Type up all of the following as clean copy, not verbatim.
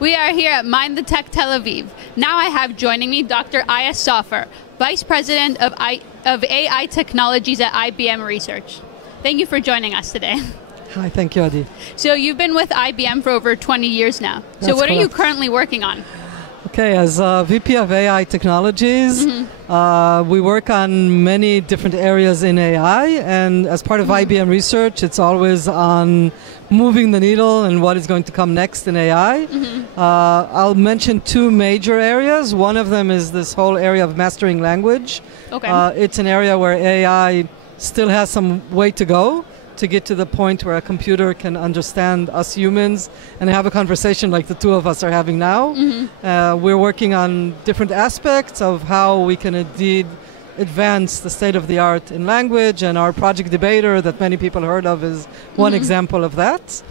We are here at Mind the Tech Tel Aviv. Now I have joining me Dr. Aya Soffer, Vice President of AI Technologies at IBM Research. Thank you for joining us today. Hi, thank you, Adi. So you've been with IBM for over 20 years now. So what are you currently working on? Okay, as VP of AI Technologies, we work on many different areas in AI, and as part of IBM Research, it's always on moving the needle and what is going to come next in AI. I'll mention two major areas. One of them is this whole area of mastering language. Okay. It's an area where AI still has some way to go to get to the point where a computer can understand us humans and have a conversation like the two of us are having now. We're working on different aspects of how we can indeed advance the state of the art in language, and our project Debater that many people heard of is one example of that.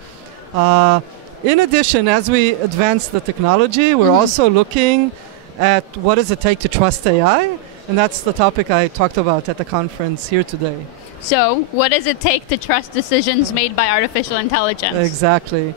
In addition, as we advance the technology, we're also looking at what does it take to trust AI, and that's the topic I talked about at the conference here today. So, what does it take to trust decisions made by artificial intelligence? Exactly.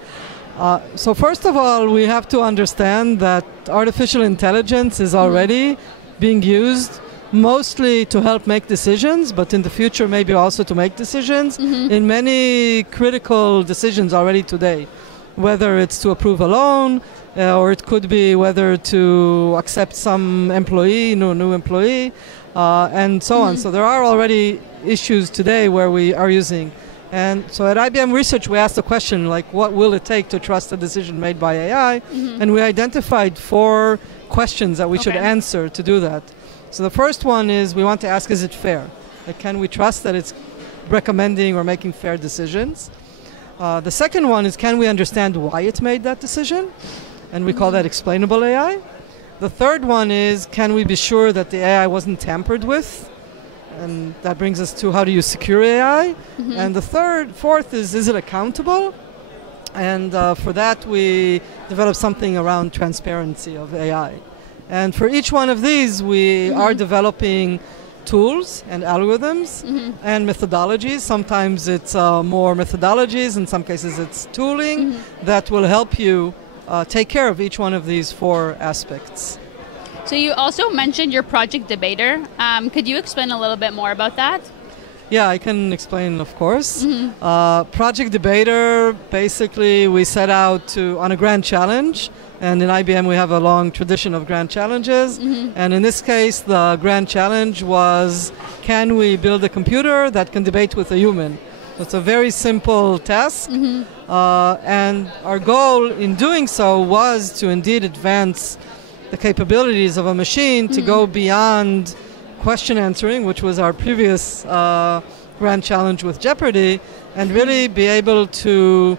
So first of all, we have to understand that artificial intelligence is already being used mostly to help make decisions, but in the future maybe also to make decisions in many critical decisions already today. Whether it's to approve a loan, or it could be whether to accept some employee, new employee, and so on. So there are already issues today where we are using. And so at IBM Research, we asked the question, like, what will it take to trust a decision made by AI? And we identified 4 questions that we should answer to do that. So the first one is we want to ask, is it fair? Like, can we trust that it's recommending or making fair decisions? The second one is, can we understand why it made that decision? And we call that explainable AI. The third one is, can we be sure that the AI wasn't tampered with? And that brings us to, how do you secure AI? And the fourth is it accountable? And for that, we developed something around transparency of AI. And for each one of these, we are developing tools and algorithms and methodologies. Sometimes it's more methodologies, in some cases it's tooling that will help you take care of each one of these 4 aspects. So you also mentioned your project Debater. Could you explain a little bit more about that? Yeah, I can explain, of course. Project Debater, basically we set out on a grand challenge, and in IBM we have a long tradition of grand challenges, and in this case the grand challenge was, can we build a computer that can debate with a human? It's a very simple task, and our goal in doing so was to indeed advance the capabilities of a machine to go beyond question answering, which was our previous grand challenge with Jeopardy, and really be able to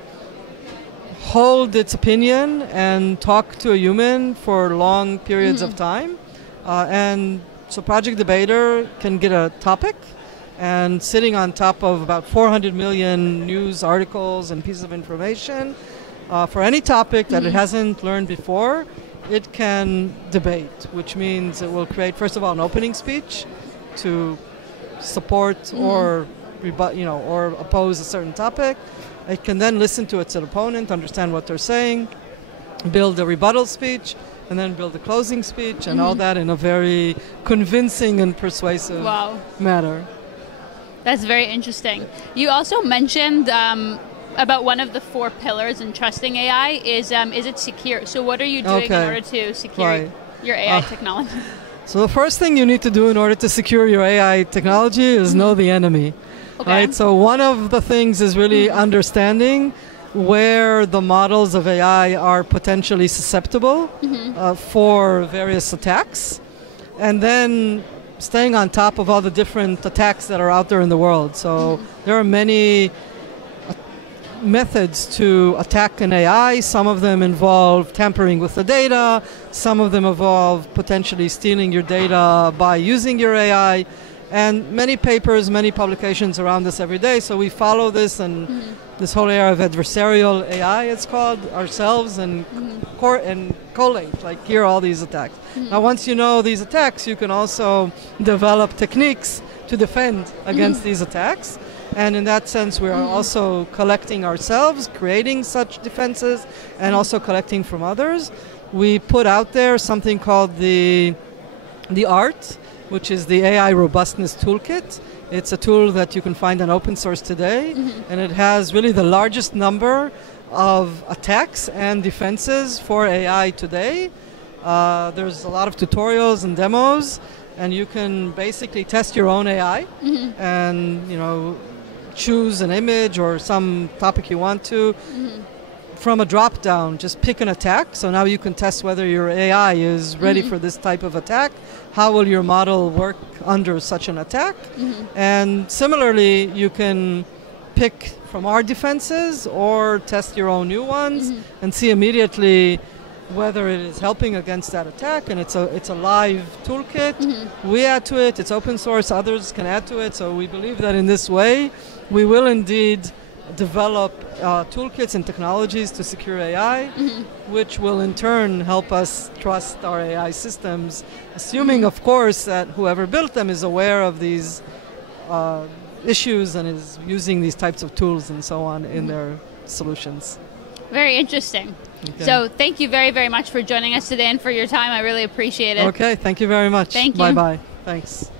hold its opinion and talk to a human for long periods of time. And so Project Debater can get a topic, and sitting on top of about 400 million news articles and pieces of information for any topic that it hasn't learned before, it can debate, which means it will create, first of all, an opening speech to support or rebut, or oppose a certain topic. It can then listen to its opponent, understand what they're saying, build a rebuttal speech, and then build a closing speech, and all that in a very convincing and persuasive manner. That's very interesting. You also mentioned about one of the 4 pillars in trusting AI is it secure? So what are you doing in order to secure your AI technology? So the first thing you need to do in order to secure your AI technology is know the enemy. Right? So one of the things is really understanding where the models of AI are potentially susceptible for various attacks, and then staying on top of all the different attacks that are out there in the world. So there are many methods to attack an AI. Some of them involve tampering with the data. Some of them involve potentially stealing your data by using your AI. And many papers, many publications around this every day. So we follow this and this whole area of adversarial AI, it's called, ourselves, and collate, like hear all these attacks. Now once you know these attacks, you can also develop techniques to defend against these attacks. And in that sense, we are also collecting ourselves, creating such defenses, and also collecting from others. We put out there something called the ART, which is the AI Robustness Toolkit. It's a tool that you can find on open source today, and it has really the largest number of attacks and defenses for AI today. There's a lot of tutorials and demos, and you can basically test your own AI and, you know, choose an image or some topic you want to. From a drop down, just pick an attack. So now you can test whether your AI is ready for this type of attack. How will your model work under such an attack? And similarly, you can pick from our defenses or test your own new ones and see immediately whether it is helping against that attack. And it's a live toolkit. We add to it. It's open source. Others can add to it. So we believe that in this way, we will indeed develop toolkits and technologies to secure AI, which will in turn help us trust our AI systems, assuming, of course, that whoever built them is aware of these issues and is using these types of tools and so on in their solutions. Very interesting. Okay. So thank you very, very much for joining us today and for your time. I really appreciate it. Okay, thank you very much. Thank you. Bye-bye. Thanks.